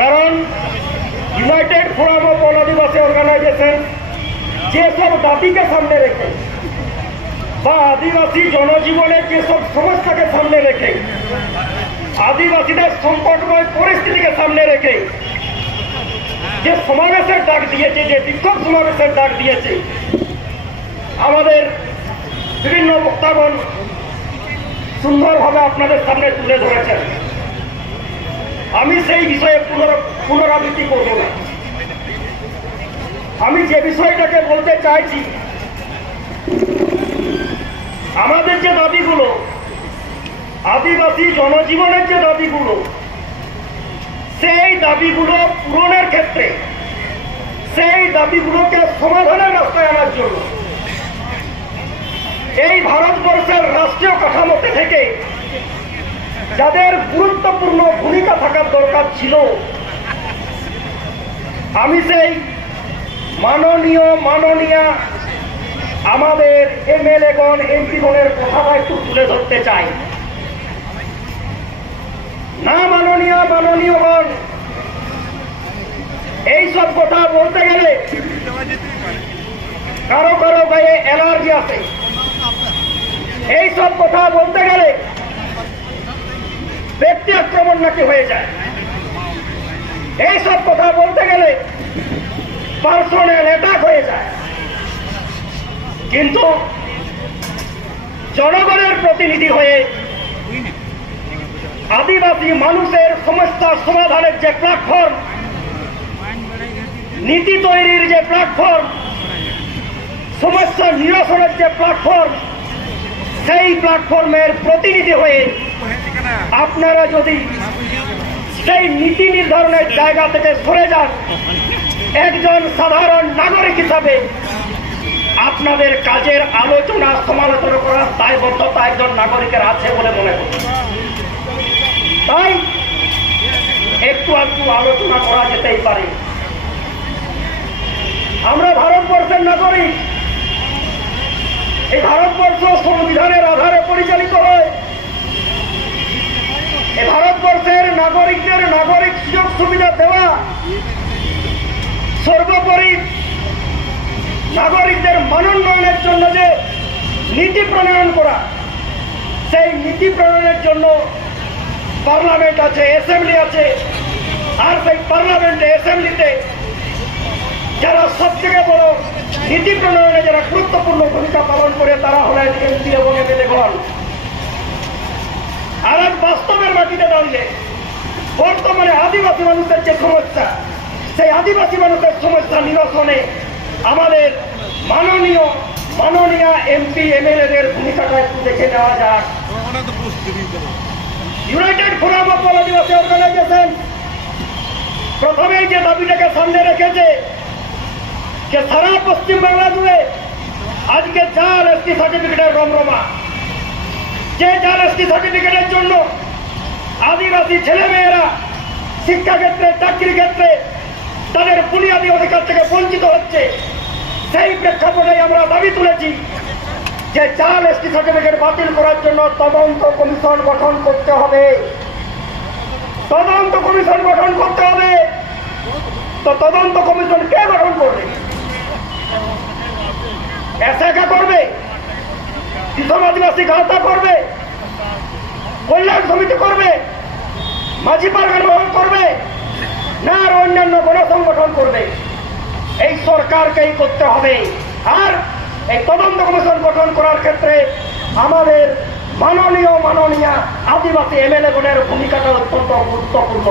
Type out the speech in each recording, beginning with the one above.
কারণ united forum of all Adivasi organisation যেসব দাবিকে সামনে রেখে বা আদিবাসী জনজীবনের যেসব সমস্যাকে সামনে রেখে, আদিবাসীদের সংকটময় পরিস্থিতিকে সামনে রেখে যে সমাবেশের ডাক দিয়েছে, যে বিক্ষোভ সমাবেশের ডাক দিয়েছে, আমাদের বিভিন্ন বক্তাগণ সুন্দরভাবে আপনাদের সামনে তুলে ধরেছেন। আমি সেই বিষয়ে পুনর- পুনরাবৃত্তি করব না। আমি যে বিষয়টাকে বলতে চাইছি, আমাদের যে দাবিগুলো, আদিবাসী জনজীবনের যে দাবিগুলো, সেই দাবিগুলো পূরণের ক্ষেত্রে, সেই দাবিগুলোকে সমাধানের রাস্তায় আনার জন্য, এই ভারতবর্ষের রাষ্ট্রীয় কাঠামোতে থেকে যাদের গুরুত্বপূর্ণ দরকার ছিল। আমি সেই মাননীয় মাননীয়া আমাদের এমএলএগণ, এমপিগণের কথাটা একটু তুলে ধরতে চাই। না, মাননীয় মাননীয়গণ, এই সব কথা বলতে গেলে কারও কারও গায়ে অ্যালার্জি আছে। এইসব কথা বলতে গেলে ব্যক্তি আক্রমণ নাকি হয়ে যায়? এই সব কথা বলতে গেলে পার্সোনাল অ্যাটাক হয়ে যায়। কিন্তু জনগণের প্রতিনিধি হয়ে আদিবাসী মানুষের সমস্যার সমাধানের যে প্ল্যাটফর্ম নীতি তৈরির যে প্ল্যাটফর্ম সমস্যা নিরসনের যে প্ল্যাটফর্ম সেই প্ল্যাটফর্মের প্রতিনিধি হয়ে আপনারা যদি সেই নীতি নির্ধারণের জায়গা থেকে সরে যান। একজন সাধারণ নাগরিক হিসাবে আপনাদের কাজের আলোচনা সমালোচনা করার দায়বদ্ধতা একজন নাগরিকের আছে বলে মনে করি। তাই একটু একটু আলোচনা করা যেতেই পারে। আমরা ভারতবর্ষের নাগরিক। এই ভারতবর্ষ সংবিধানের আধারে পরিচালিত হয়। ভারতবর্ষের নাগরিকদের নাগরিক সুযোগ সুবিধা দেওয়া সর্বোপরি নাগরিকদের মানোন্নয়নের জন্য যে নীতি প্রণয়ন করা, সেই নীতি প্রণয়নের জন্য পার্লামেন্ট আছে, অ্যাসেম্বলি আছে, আর সেই পার্লামেন্টে, অ্যাসেম্বলিতে যারা সব থেকে বড় নীতি প্রণয়নে যারা গুরুত্বপূর্ণ ভূমিকা পালন করে, তারা হলেন এমপি এবং এমএলএগণ। আর এক বাস্তবের মাটিতে দাঁড়িয়ে বর্তমানে আদিবাসী মানুষের যে সমস্যা, সেই আদিবাসী মানুষের সমস্যা নিরসনে আমাদের মাননীয় মাননীয় এমপি, এমএলএদের ভূমিকাটা একটু দেখে নেওয়া যাক। United forum of Adivasi organisation প্রথমেই যে দাবিটাকে সামনে রেখেছে, যে সারা পশ্চিম বাংলা জুড়ে আজকে জাল এসটি সার্টিফিকেটের রমরমা যে জাল এসটি সার্টিফিকেটের জন্য আদিবাসী ছেলেমেয়েরা শিক্ষাক্ষেত্রে চাকরি ক্ষেত্রে তাদের বুনিয়াদী অধিকার থেকে বঞ্চিত হচ্ছে, সেই প্রেক্ষাপটে আমরা দাবি তুলেছি যে জাল এসটি সার্টিফিকেট বাতিল করার জন্য তদন্ত কমিশন গঠন করতে হবে। তদন্ত কমিশন গঠন করতে হবে। তো তদন্ত কমিশন কে গঠন করবে? এসএকা করবে? কিশোর আদিবাসী গাঁথা করবে, কল্যাণ সমিতি করবে, মাঝি পারগান মহল করবে, না আর অন্যান্য গণসংগঠন করবে। এই সরকারকেই করতে হবে। আর এই তদন্ত কমিশন গঠন করার ক্ষেত্রে আমাদের মাননীয় মাননীয় আদিবাসী এমএলএ গণের ভূমিকাটা অত্যন্ত গুরুত্বপূর্ণ।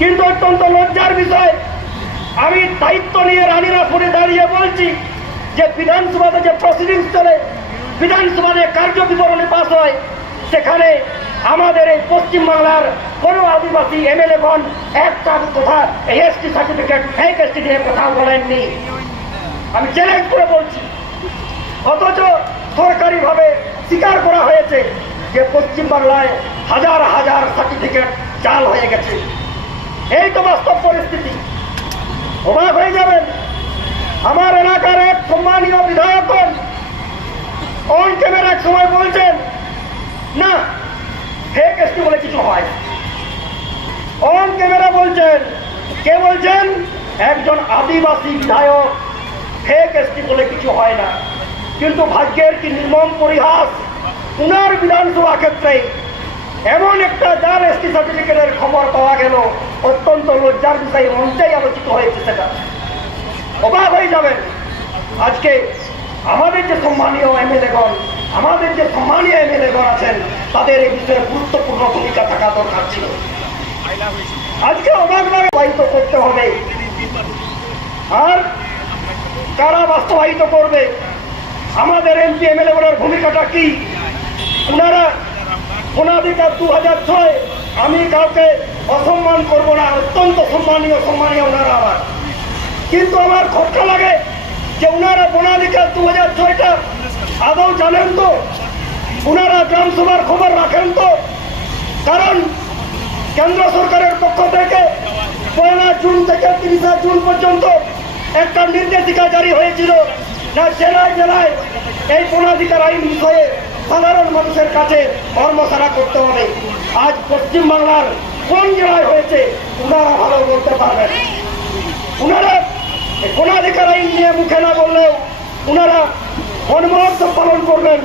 কিন্তু অত্যন্ত লজ্জার বিষয়, আমি দায়িত্ব নিয়ে রানীরাপুরে দাঁড়িয়ে বলছি যে বিধানসভাতে যে প্রসিডিংস চলে বিধানসভাতে কার্য বিবরণী পাস হয়, সেখানে আমাদের এই পশ্চিমবাংলার কোনো আদিবাসী এমএলএগণ একটা কথা এসটি সার্টিফিকেট ফেক এসটি দিয়ে কথা বলেননি। আমি চ্যালেঞ্জ করে বলছি, অথচ সরকারিভাবে স্বীকার করা হয়েছে যে পশ্চিমবাংলায় হাজার হাজার সার্টিফিকেট চাল হয়ে গেছে। এই তো বাস্তব পরিস্থিতি। অবাক হয়ে যাবেন, আমার এলাকার এক সম্মানীয় বিধায়কগণ অন ক্যামেরা এক সময় বলছেন, না ফেক এসটি বলে কিছু হয়। অন ক্যামেরা বলছেন, কে বলছেন? একজন আদিবাসী বিধায়ক ফেক এসটি বলে কিছু হয় না। কিন্তু ভাগ্যের কি নির্মম পরিহাস? উনার বিধানসভা ক্ষেত্রে এমন একটা যার এসটি সার্টিফিকেটের খবর পাওয়া গেল, অত্যন্ত লজ্জার বিষয় মঞ্চেই আলোচিত হয়েছে সেটা। অবাক হয়ে যাবেন। আজকে আমাদের যে সম্মানীয় এমএলএগণ, আমাদের যে সম্মানীয় এমএলএগণ আছেন, তাদের এই বিষয়ে গুরুত্বপূর্ণ ভূমিকা থাকা দরকার ছিল। আজকে অবাক বাস্তবায়িত করতে হবে। আর কারা বাস্তবায়িত করবে? আমাদের এমপি এমএলএ গুলোর ভূমিকাটা কি? ওনারা ওনাধিকার দু হাজার ছয়, আমি কাউকে অসম্মান করব না, অত্যন্ত সম্মানীয় সম্মানীয় ওনারা আমার। কিন্তু আমার খরচা লাগে যে ওনারা বনাধিকার দু হাজার ছয়টা। আদৌ জানেন তো? ওনারা গ্রামসভার খবর রাখেন তো? কারণ কেন্দ্র সরকারের পক্ষ থেকে পয়লা জুন থেকে তিরিশা জুন পর্যন্ত একটা নির্দেশিকা জারি হয়েছিল না জেলায় জেলায় এই বনাধিকার আইন বিষয়ে সাধারণ মানুষের কাছে কর্মশালা করতে হবে। আজ পশ্চিমবাংলার কোন জেলায় হয়েছে ওনারা ভালো বলতে পারবেন। এই বনাধিকার আইন নিয়ে মুখে না বললেও ওনারা বন মহোৎসব পালন করবেন।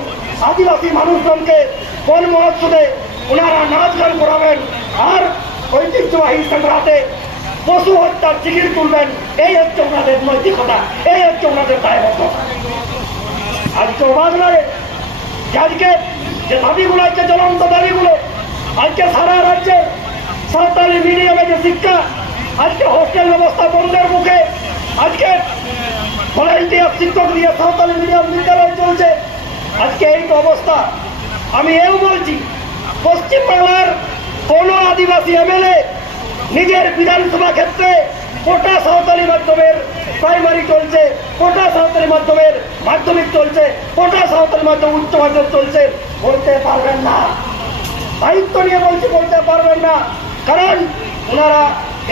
আদিবাসী মানুষজনকে বন মহোৎসবে ওনারা নাচ গান করাবেন আর ঐতিহ্যবাহী সংগ্রাতে পশু হত্যার চিকির তুলবেন। এই হচ্ছে ওনাদের নৈতিকতা, এই হচ্ছে ওনাদের দায়বদ্ধতা। আজকে অবাক আজকে যে দাবিগুলো আছে জ্বলন্ত দাবিগুলো, আজকে সারা রাজ্যে সাঁওতালি মিডিয়ামে যে শিক্ষা, আজকে হোস্টেল ব্যবস্থা বন্ধের মুখে আজকে ভলেন্টিয়ার শিক্ষক দিয়ে সাঁওতালি মিডিয়াম বিদ্যালয় চলছে। আজকে এই অবস্থা। আমি এও বলছি পশ্চিমবাংলার কোন আদিবাসী এমএলএ নিজের বিধানসভা ক্ষেত্রে কোটা সাঁওতালি মাধ্যমের প্রাইমারি চলছে, কোটা সাঁওতালি মাধ্যমের মাধ্যমিক চলছে, কোটা সাঁওতালি মাধ্যম উচ্চ মাধ্যমিক চলছে, বলতে পারবেন না। দায়িত্ব নিয়ে বলছি, বলতে পারবেন না। কারণ ওনারা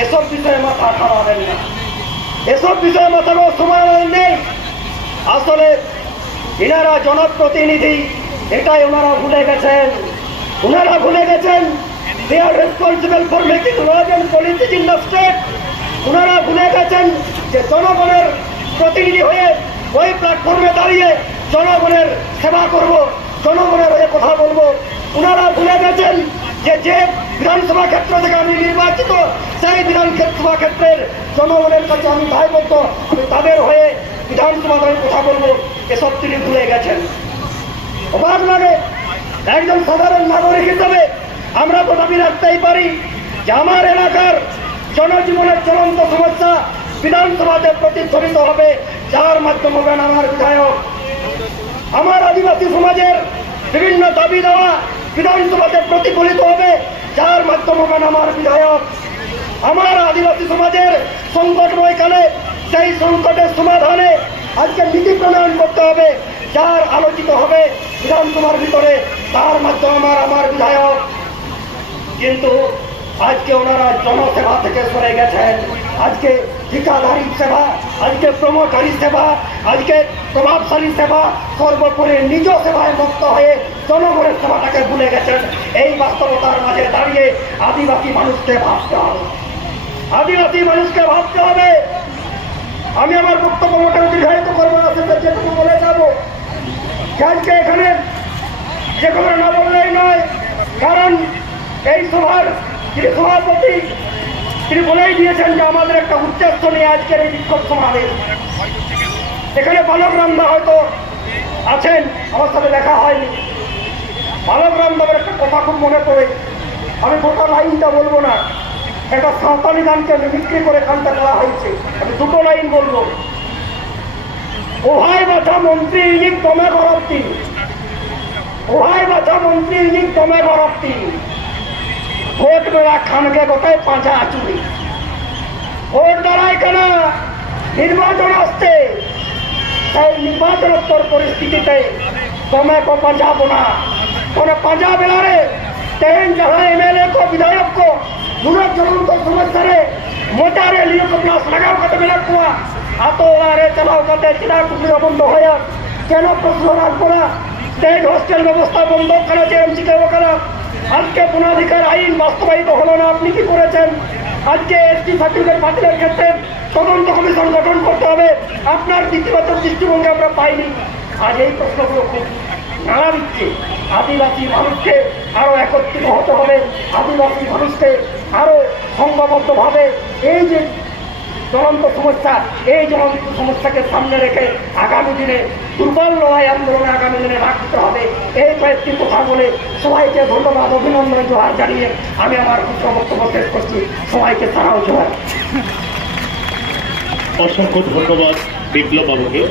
এসব বিষয়ে মাথা খাওয়াবেন না। এসব বিষয়ে খাওয়ার সময় নেই। আসলে এনারা জনপ্রতিনিধি, এটাই ওনারা ভুলে গেছেন। ওনারা ভুলে গেছেন they are responsible for making laws and politic in the state ওনারা ভুলে গেছেন যে জনগণের প্রতিনিধি হয়ে ওই প্ল্যাটফর্মে দাঁড়িয়ে জনগণের সেবা করব, জনগণের হয়ে কথা বলব। ওনারা ভুলে গেছেন যে যে বিধানসভা ক্ষেত্র থেকে আমি নির্বাচিত, সেই বিধানসভা ক্ষেত্রের জনগণের কাছে আমি দায়বদ্ধ। আমি তাদের হয়ে বিধানসভা আমি কথা বলব। এসব তিনি ভুলে গেছেন। অবাক লাগে, একজন সাধারণ নাগরিক হিসাবে আমরা তো দাবি রাখতেই পারি যে আমার এলাকার জনজীবনের চলন্ত সমস্যা বিধানসভাতে প্রতিফলিত হবে, যার মাধ্যমে হবেন আমার বিধায়ক। আমার আদিবাসী সমাজের বিভিন্ন দাবি দেওয়া বিধানসভাতে প্রতিফলিত হবে, যার মাধ্যমে হবেন আমার বিধায়ক। আমার আদিবাসী সমাজের সংকটময় কালে সেই সংকটের সমাধানে আজকে নীতি প্রণয়ন করতে হবে, যার আলোচিত হবে বিধানসভার ভিতরে, তার মাধ্যমে আমার আমার বিধায়ক। কিন্তু আজকে ওনারা জনসেবা থেকে সরে গেছেন। আজকে ঠিকাদারি সেবা, আজকে প্রমোটারি সেবা, আজকে প্রভাবশালী সেবা সর্বোপরি নিজ সেবায় মুক্ত হয়ে জনগণের সেবাটাকে ভুলে গেছেন। এই বাস্তবতার মাঝে দাঁড়িয়ে আদিবাসী মানুষকে ভাবতে হবে। আদিবাসী মানুষকে ভাবতে হবে। আমি আমার বক্তব্য মোটেও দীর্ঘায়িত করব না সেটা যেটুকু বলে যাব। আজকে এখানে যে কোনো না বললেই নয়, কারণ এই সভার যিনি সভাপতি। তিনি বলেই দিয়েছেন যে আমাদের একটা উদ্দেশ্য নিয়ে আজকের এই বিক্ষোভ সমাবেশ। এখানে বালক রামদা হয়তো আছেন, আমার সাথে দেখা হয়নি। বালক একটা কথা খুব মনে পড়ে। আমি গোটা লাইনটা বলব না। একটা সাঁওতালি গানকে বিক্রি করে গানটা করা হয়েছে। আমি দুটো লাইন বলব। ওহাই বাছা মন্ত্রী ইনিক দমে গরবতি ওহাই বাছা মন্ত্রী ইনিক দমে গরবতি ভোট বেলা খানকে গোটাই পাঁচা আচুরি ভোট দাঁড়ায় কেন? নির্বাচন আসতে তাই নির্বাচনোত্তর পরিস্থিতিতে তোমে কো পাঁচাবো না তোমরা পাঁচা বেলারে তেন যারা এমএলএ কো, বিধায়ক কো দূরত যখন তো সমস্যারে মোটারে লিও কপনা লাগাও কত বেলা কুয়া আতো আরে চালাও কত চিনা কুকুর বন্ধ হয়া। কেন প্রশ্ন রাখব না? স্টেট হোস্টেল ব্যবস্থা বন্ধ করা যে এমসি কেউ করা। আজকে বনাধিকার আইন বাস্তবায়িত হলো না, আপনি কি করেছেন? আজকে এসটি সার্টিফিকেট বাতিলের ক্ষেত্রে তদন্ত কমিশন গঠন করতে হবে। আপনার ইতিবাচক দৃষ্টিভঙ্গি আমরা পাইনি। আজ এই প্রশ্নগুলো নাড়া দিচ্ছে। আদিবাসী মানুষকে আরও একত্রিত হতে হবে। আদিবাসী মানুষকে আরও সংঘবদ্ধভাবে এই যে জ্বলন্ত সমস্যা। এই জ্বলন্ত সমস্যাকে সামনে রেখে আগামী দিনে দুর্বল লড়াই আন্দোলনে আগামী দিনে রাখতে হবে। এই কয়েকটি কথা বলে সবাইকে ধন্যবাদ, অভিনন্দন জোহার জানিয়ে আমি আমার ক্ষুদ্র বক্তব্য শেষ করছি। সবাইকে সারাও জোহার অসংখ্য ধন্যবাদ বিপ্লব বাবুকে।